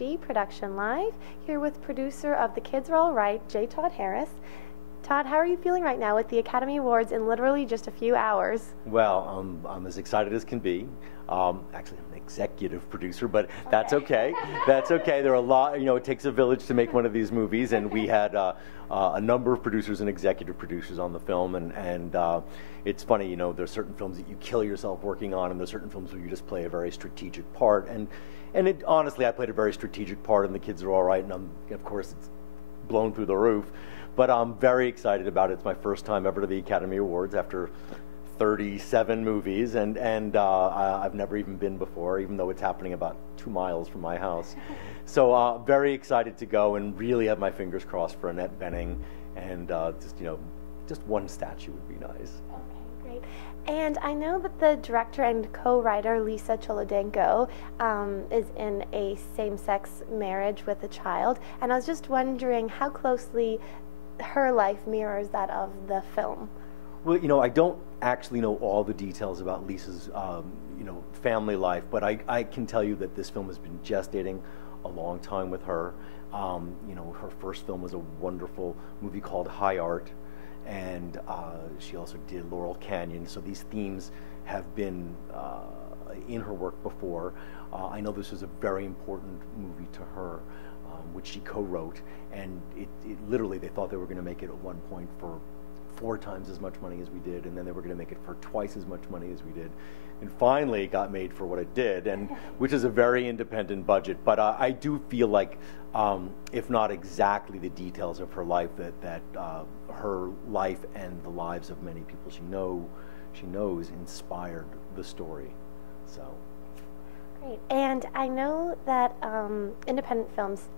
TTN-HD Production Live, here with producer of The Kids Are All Right, TODD HARRIS. Todd, how are you feeling right now with the Academy Awards in literally just a few hours? Well, I'm as excited as can be. Actually, I'm an executive producer, but that's okay. That's okay. There are a lot, it takes a village to make one of these movies, and we had a number of producers and executive producers on the film, and it's funny, there's certain films that you kill yourself working on, and there's certain films where you just play a very strategic part, and honestly, I played a very strategic part, and The Kids Are All Right, and of course, it's blown through the roof. But I'm very excited about it. It's my first time ever to the Academy Awards after 37 movies, and I've never even been before, even though it's happening about 2 miles from my house. So very excited to go and really have my fingers crossed for Annette Bening, and just one statue would be nice. Okay, great. And I know that the director and co-writer Lisa Cholodenko is in a same-sex marriage with a child, and I was just wondering how closely her life mirrors that of the film. Well, I don't actually know all the details about Lisa's, family life, but I can tell you that this film has been gestating a long time with her. Her first film was a wonderful movie called High Art, and she also did Laurel Canyon, so these themes have been in her work before. I know this was a very important movie to her, which she co-wrote, and it literally, they thought they were going to make it at one point for 4 times as much money as we did, and then they were going to make it for twice as much money as we did, and finally it got made for what it did, and which is a very independent budget. But I do feel like, if not exactly the details of her life, that her life and the lives of many people she knows inspired the story. So. Great. And I know that independent films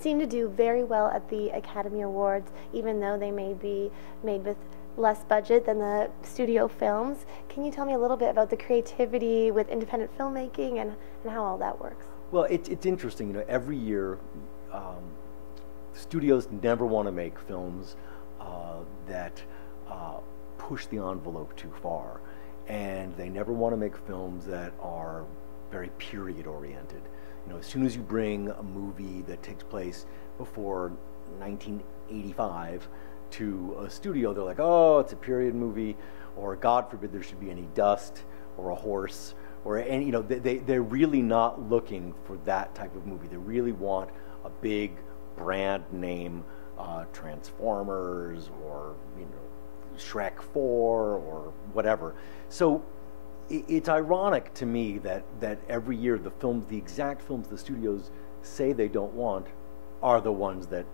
seem to do very well at the Academy Awards, even though they may be made with less budget than the studio films. Can you tell me a little bit about the creativity with independent filmmaking and how all that works? Well, it's interesting. Every year, studios never want to make films that push the envelope too far, and they never want to make films that are very period-oriented. As soon as you bring a movie that takes place before 1985 to a studio, they're like, oh, it's a period movie, or God forbid there should be any dust or a horse, or any, they're really not looking for that type of movie. They really want a big brand name, Transformers, or Shrek 4, or whatever. So it's ironic to me that every year the exact films the studios say they don't want are the ones that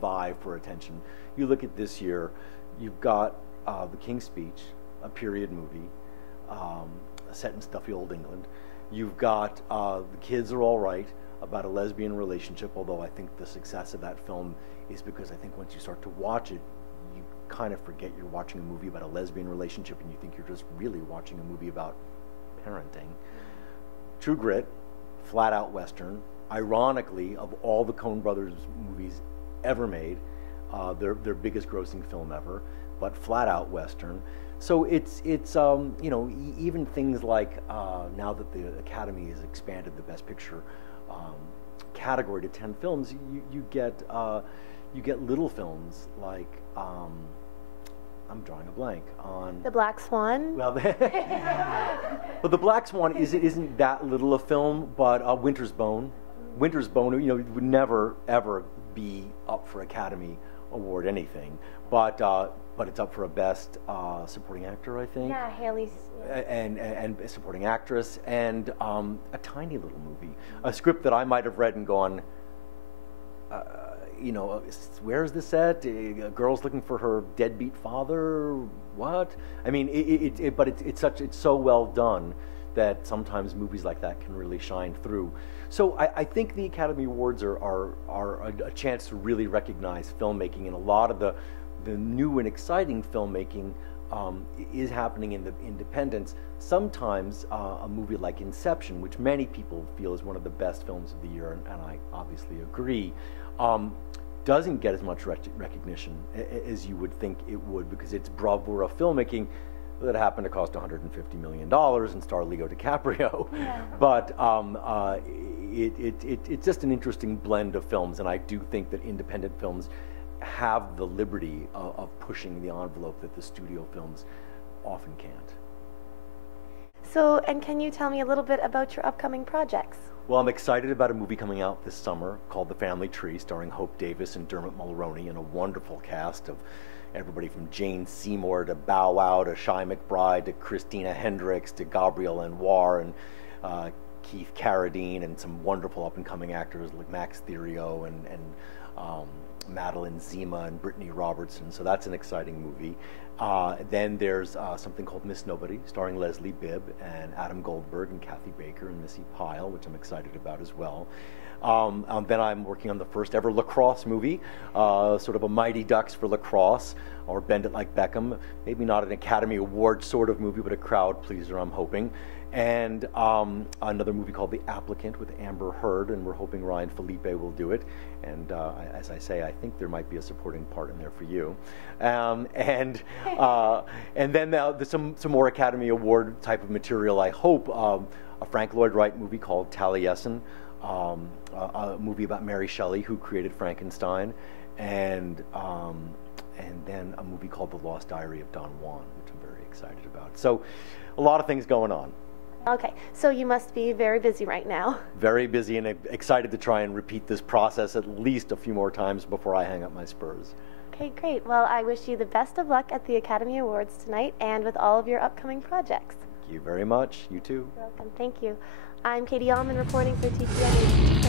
vie for attention. You look at this year, you've got The King's Speech, a period movie, set in stuffy old England. You've got The Kids Are All Right, about a lesbian relationship, although I think the success of that film is because I think once you start to watch it, kind of forget you're watching a movie about a lesbian relationship, and you think you're just really watching a movie about parenting. True Grit, flat-out Western. Ironically, of all the Coen Brothers movies ever made, their biggest grossing film ever, but flat-out Western. So it's even things like, now that the Academy has expanded the Best Picture category to 10 films, you get little films like, I'm drawing a blank on The Black Swan. Well, but The Black Swan isn't that little a film, but Winter's Bone. Winter's Bone, would never ever be up for Academy Award anything, but it's up for a Best Supporting Actor, I think. Yeah, Haley's. And Supporting Actress, and a tiny little movie, a script that I might have read and gone, where is this at? A girl's looking for her deadbeat father. What? I mean, but it's so well done that sometimes movies like that can really shine through. So I think the Academy Awards are a chance to really recognize filmmaking, and a lot of the new and exciting filmmaking is happening in the independents. Sometimes a movie like Inception, which many people feel is one of the best films of the year, and I obviously agree, doesn't get as much recognition as you would think it would, because it's bravura filmmaking, that happened to cost $150 million and star Leo DiCaprio. Yeah. But it's just an interesting blend of films, and I do think that independent films have the liberty of pushing the envelope that the studio films often can't. So, and can you tell me a little bit about your upcoming projects? Well, I'm excited about a movie coming out this summer called The Family Tree, starring Hope Davis and Dermot Mulroney, and a wonderful cast of everybody from Jane Seymour to Bow Wow to Shy McBride to Christina Hendricks to Gabrielle Anwar and Keith Carradine, and some wonderful up-and-coming actors like Max Thieriot and Madeline Zima and Brittany Robertson. So that's an exciting movie. Then there's something called Miss Nobody, starring Leslie Bibb and Adam Goldberg and Kathy Baker and Missy Pyle, which I'm excited about as well. Then I'm working on the first ever lacrosse movie, sort of a Mighty Ducks for lacrosse, or Bend It Like Beckham. Maybe not an Academy Award sort of movie, but a crowd pleaser, I'm hoping. And another movie called The Applicant with Amber Heard, and we're hoping Ryan Felipe will do it. And as I say, I think there might be a supporting part in there for you. And then there's some more Academy Award type of material, I hope. A Frank Lloyd Wright movie called Taliesin, a movie about Mary Shelley, who created Frankenstein, and then a movie called The Lost Diary of Don Juan, which I'm very excited about. So a lot of things going on. Okay, so you must be very busy right now. Very busy, and excited to try and repeat this process at least a few more times before I hang up my spurs. Okay, great. Well, I wish you the best of luck at the Academy Awards tonight and with all of your upcoming projects. Thank you very much. You too. You're welcome. Thank you. I'm Katie Uhlmann reporting for TTN-HD.